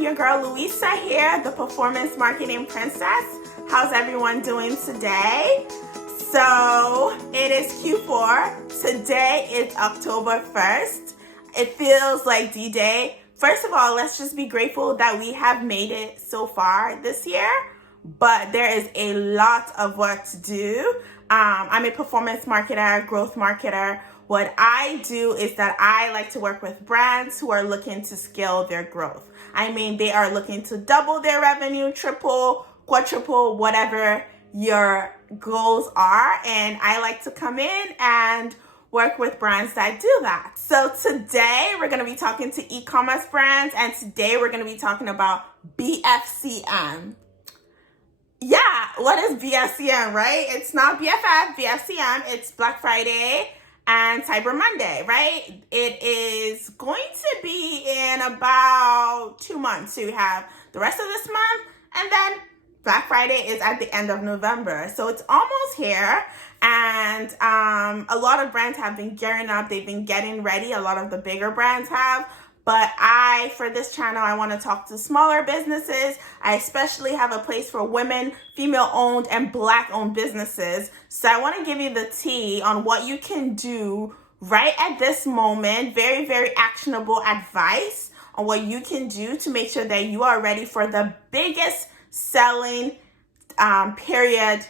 your girl Louisa here, the Performance Marketing Princess. How's everyone doing today? So it is Q4. Today is October 1st. It feels like D-Day. First of all, let's just be grateful that we have made it so far this year, but there is a lot of work to do. I'm a performance marketer, growth marketer. What I do is that I like to work with brands who are looking to scale their growth. I mean, they are looking to double their revenue, triple, quadruple, whatever your goals are. And I like to come in and work with brands that do that. So today we're going to be talking to e-commerce brands, and today we're going to be talking about BFCM. Yeah, what is BFCM, right? It's not BFF, BFCM, it's Black Friday and Cyber Monday, right? It is going to be in about 2 months. So you have the rest of this month, and then Black Friday is at the end of November. So it's almost here, and a lot of brands have been gearing up. They've been getting ready. A lot of the bigger brands have. But for this channel, I want to talk to smaller businesses. I especially have a place for women, female-owned, and Black-owned businesses. So I want to give you the tea on what you can do right at this moment. Very, very actionable advice on what you can do to make sure that you are ready for the biggest selling period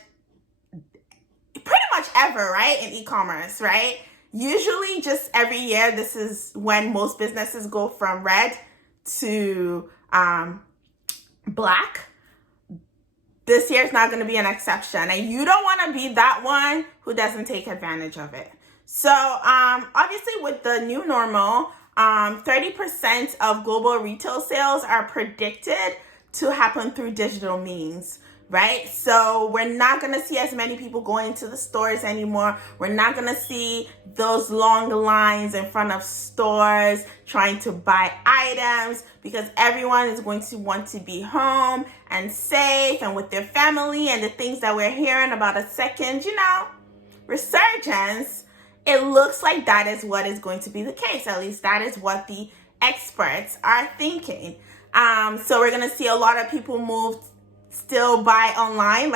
pretty much ever, right? In e-commerce, right? Usually just every year, this is when most businesses go from red to black. This year is not going to be an exception. And you don't want to be that one who doesn't take advantage of it. So obviously with the new normal, 30% of global retail sales are predicted to happen through digital means. Right? So we're not going to see as many people going to the stores anymore. We're not going to see those long lines in front of stores trying to buy items, because everyone is going to want to be home and safe and with their family. And the things that we're hearing about a second, resurgence, it looks like that is what is going to be the case. At least that is what the experts are thinking. So we're going to see a lot of people still buy online,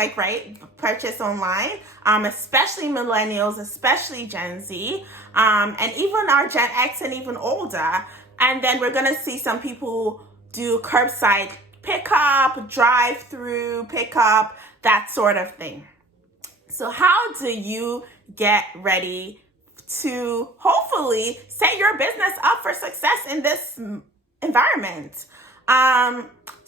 purchase online, especially millennials, especially Gen Z, and even our Gen X and even older. And then we're going to see some people do curbside pickup, drive-through pickup, that sort of thing. So how do you get ready to hopefully set your business up for success in this environment?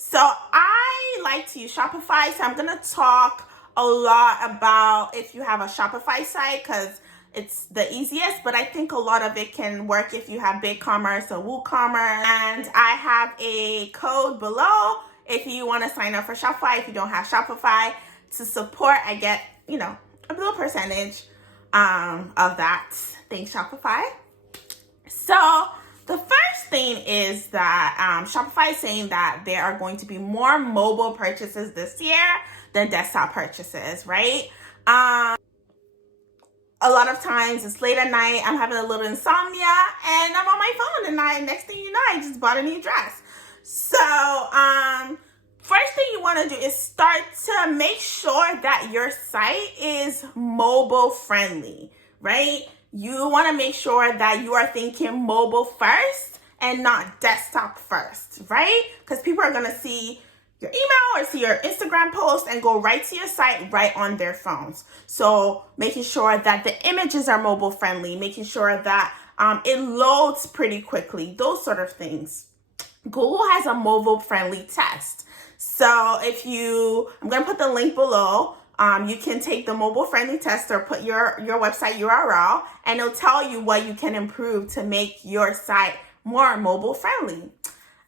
So I like to use Shopify, so I'm going to talk a lot about if you have a Shopify site, because it's the easiest, but I think a lot of it can work if you have BigCommerce or WooCommerce. And I have a code below if you want to sign up for Shopify. If you don't have Shopify to support, I get, a little percentage of that. Thanks, Shopify. So the first thing is that Shopify is saying that there are going to be more mobile purchases this year than desktop purchases, right? A lot of times it's late at night, I'm having a little insomnia, and I'm on my phone, and next thing you know, I just bought a new dress. So first thing you want to do is start to make sure that your site is mobile friendly, right? You want to make sure that you are thinking mobile first and not desktop first, right? Because people are going to see your email or see your Instagram post and go right to your site right on their phones. So making sure that the images are mobile friendly, making sure that it loads pretty quickly, those sort of things. Google has a mobile friendly test. So I'm going to put the link below. You can take the mobile friendly test or put your website URL, and it'll tell you what you can improve to make your site more mobile friendly.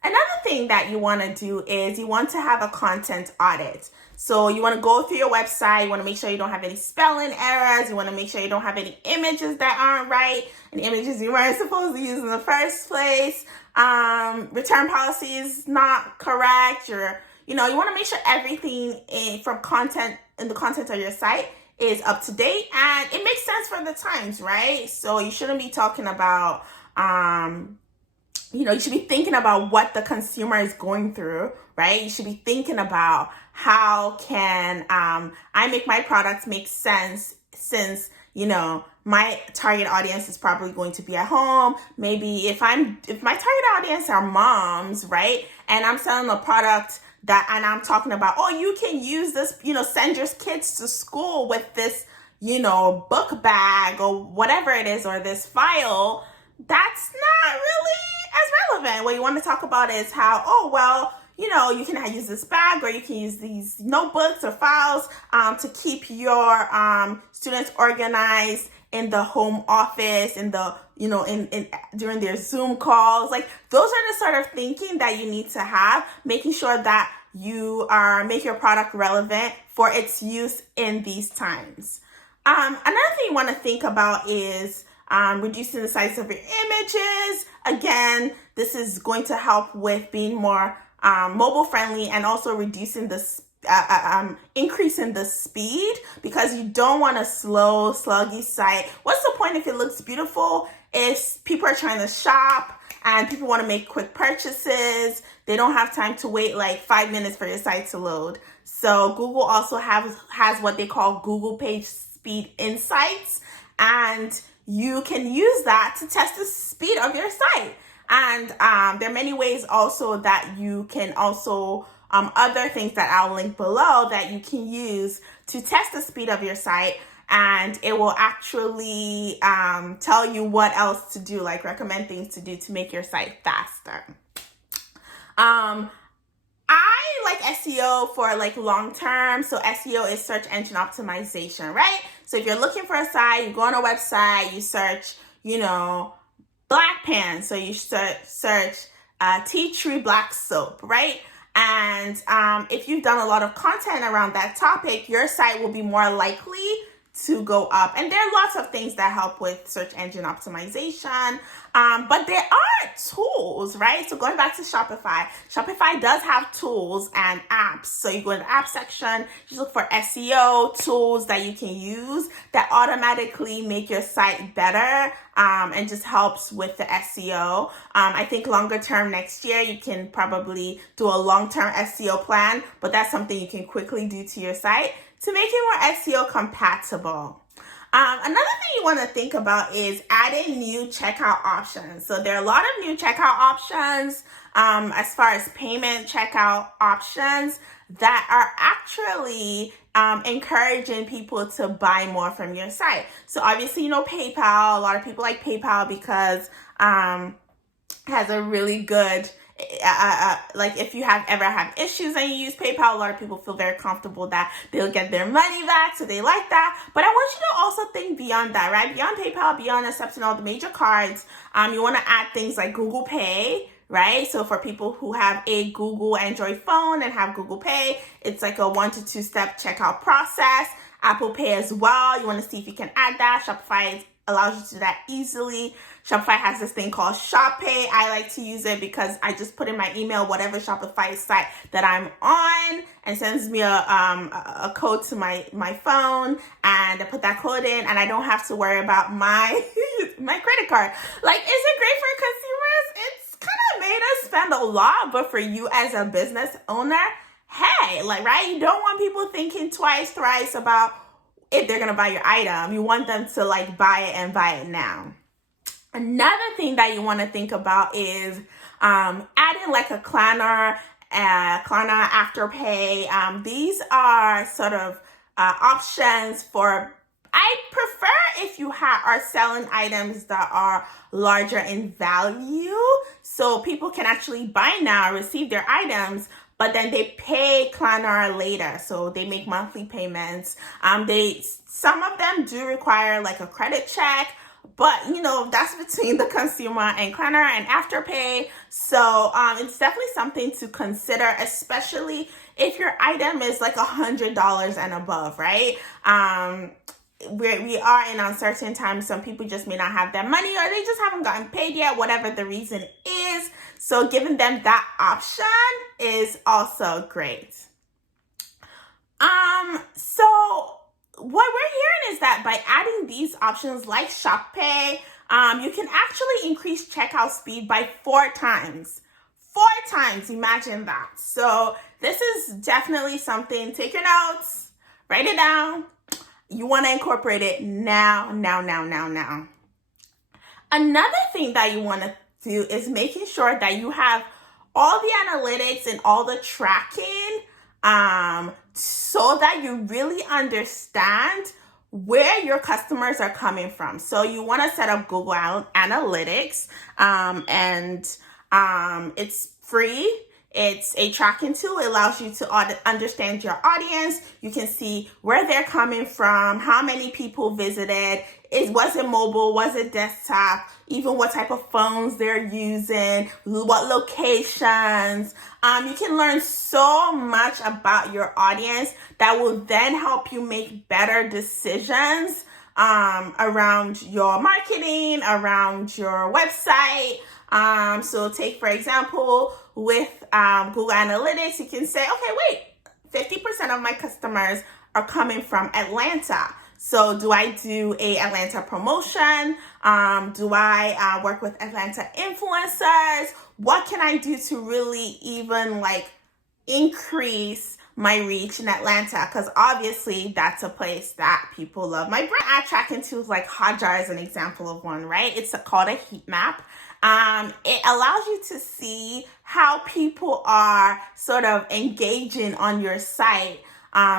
Another thing that you want to do is you want to have a content audit. So you want to go through your website. You want to make sure you don't have any spelling errors. You want to make sure you don't have any images that aren't right, and images you weren't supposed to use in the first place. Return policy is not correct. You want to make sure everything in the content of your site is up to date, and it makes sense for the times, right? So you shouldn't be talking about you should be thinking about what the consumer is going through, right? You should be thinking about how can I make my products make sense, since my target audience is probably going to be at home. Maybe if my target audience are moms, right, and I'm selling a product and I'm talking about, oh, you can use this, send your kids to school with this, book bag or whatever it is, or this file, that's not really as relevant. What you want to talk about is how, oh, well, you can use this bag, or you can use these notebooks or files to keep your students organized in the home office, in the, in during their Zoom calls. Like, those are the sort of thinking that you need to have, making sure that you make your product relevant for its use in these times. Another thing you want to think about is reducing the size of your images. Again, this is going to help with being more mobile friendly, and also reducing increasing the speed, because you don't want a slow, sluggy site. What's the point if it looks beautiful if people are trying to shop and people want to make quick purchases? They don't have time to wait like 5 minutes for your site to load. So Google also has what they call Google Page Speed Insights, and you can use that to test the speed of your site. And there are many ways also that you can also, other things that I'll link below, that you can use to test the speed of your site. And it will actually tell you what else to do, like recommend things to do to make your site faster. I like SEO for like long term. So SEO is search engine optimization, right? So if you're looking for a site, you go on a website, you search, black pants. So you search tea tree black soap, right? And if you've done a lot of content around that topic, your site will be more likely to go up. And there are lots of things that help with search engine optimization. But there are tools, right? So going back to Shopify does have tools and apps. So you go in the app section, you look for SEO tools that you can use that automatically make your site better, and just helps with the SEO. I think longer term next year, you can probably do a long-term SEO plan, but that's something you can quickly do to your site to make it more SEO compatible. Another thing you want to think about is adding new checkout options. So there are a lot of new checkout options as far as payment checkout options that are actually encouraging people to buy more from your site. So obviously, PayPal. A lot of people like PayPal because it has a really good, like if you ever have issues and you use PayPal, a lot of people feel very comfortable that they'll get their money back, so they like that. But I want you to also think beyond that, right? Beyond PayPal, beyond accepting all the major cards, you want to add things like Google Pay, right? So for people who have a Google Android phone and have Google Pay, it's like a 1 to 2 step checkout process. Apple Pay as well. You want to see if you can add that. Shopify allows you to do that easily. Shopify has this thing called Shop Pay. I like to use it because I just put in my email whatever Shopify site that I'm on, and sends me a code to my phone, and I put that code in, and I don't have to worry about my my credit card. Like, is it great for consumers? It's kind of made us spend a lot, but for you as a business owner, hey, right? You don't want people thinking twice, thrice about if they're gonna buy your item. You want them to buy it and buy it now. Another thing that you want to think about is adding like a Klarna Afterpay. These are sort of options for, I prefer if you are selling items that are larger in value, so people can actually buy now, receive their items, but then they pay Klarna later. So they make monthly payments. Some of them do require like a credit check, but that's between the consumer and Klarna and Afterpay. So it's definitely something to consider, especially if your item is like $100 and above, right? We are in uncertain times. Some people just may not have their money, or they just haven't gotten paid yet, whatever the reason is. So giving them that option is also great. So what we're hearing is that by adding these options like Shop Pay, you can actually increase checkout speed by 4 times. 4 times, imagine that. So this is definitely something. Take your notes, write it down. You want to incorporate it now. Another thing that you want to do is making sure that you have all the analytics and all the tracking so that you really understand where your customers are coming from. So you want to set up Google Analytics, and it's free. It's a tracking tool. It allows you to understand your audience. You can see where they're coming from, how many people visited, was it mobile, was it desktop, even what type of phones they're using, what locations. You can learn so much about your audience that will then help you make better decisions around your marketing, around your website. So take, for example, with Google Analytics, you can say, okay, wait, 50% of my customers are coming from Atlanta. So do I do a Atlanta promotion? Do I work with Atlanta influencers? What can I do to really even increase my reach in Atlanta? Because obviously that's a place that people love my brand. Ad tracking tools like Hotjar is an example of one, right? It's called a heat map. It allows you to see how people are sort of engaging on your site.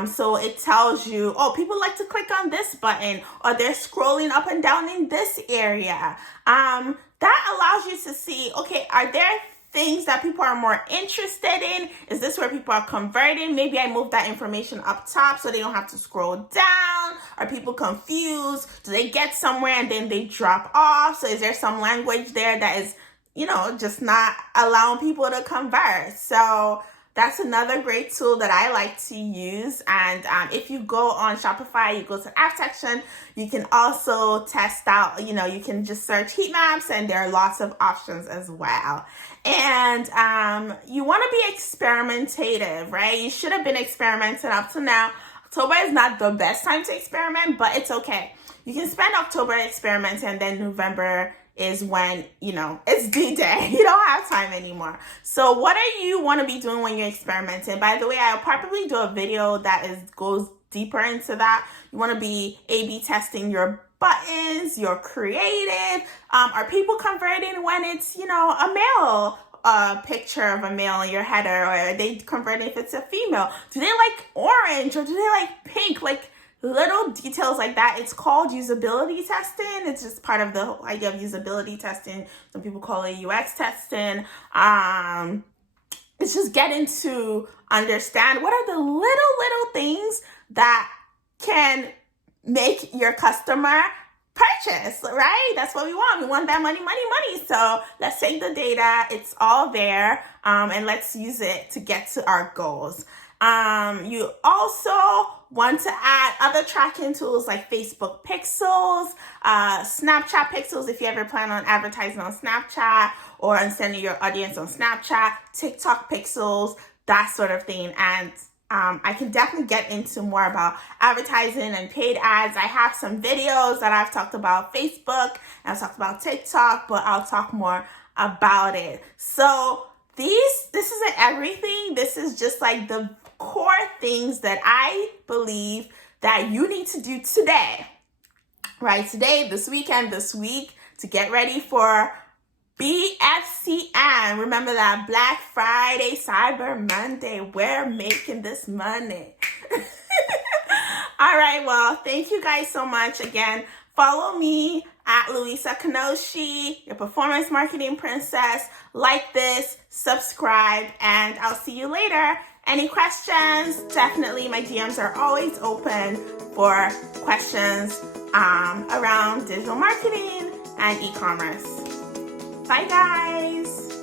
So it tells you, oh, people like to click on this button, or they're scrolling up and down in this area. That allows you to see, okay, are there things that people are more interested in? Is this where people are converting? Maybe I move that information up top so they don't have to scroll down. Are people confused? Do they get somewhere and then they drop off? So is there some language there that is, just not allowing people to converse? So that's another great tool that I like to use. And if you go on Shopify, you go to app section, you can also test out, you can just search heat maps, and there are lots of options as well. And you want to be experimentative, right? You should have been experimenting up to now. October is not the best time to experiment, but it's okay. You can spend October experimenting, and then November is when, it's D-Day. You don't have time anymore. So what do you want to be doing when you're experimenting? By the way, I'll probably do a video that goes deeper into that. You want to be A/B testing your buttons, your creative. Are people converting when it's, a male picture of a male in your header, or are they converting if it's a female? Do they like orange, or do they like pink? Little details like that. It's called usability testing. It's just part of the whole idea of usability testing. Some people call it UX testing. It's just getting to understand what are the little things that can make your customer purchase, right? That's what we want. We want that money. So let's take the data. It's all there. And let's use it to get to our goals. You also want to add other tracking tools like Facebook Pixels, Snapchat Pixels if you ever plan on advertising on Snapchat or understanding your audience on Snapchat, TikTok Pixels, that sort of thing. And I can definitely get into more about advertising and paid ads. I have some videos that I've talked about Facebook, and I've talked about TikTok, but I'll talk more about it. So this isn't everything. This is just the core things that I believe that you need to do today, right? Today, this weekend, this week, to get ready for BFCM. Remember that Black Friday, Cyber Monday. We're making this money. All right, well, thank you guys so much. Again, follow me at Louisa Kanoshi, your performance marketing princess. Like this, subscribe, and I'll see you later. Any questions? Definitely, my DMs are always open for questions around digital marketing and e-commerce. Bye, guys.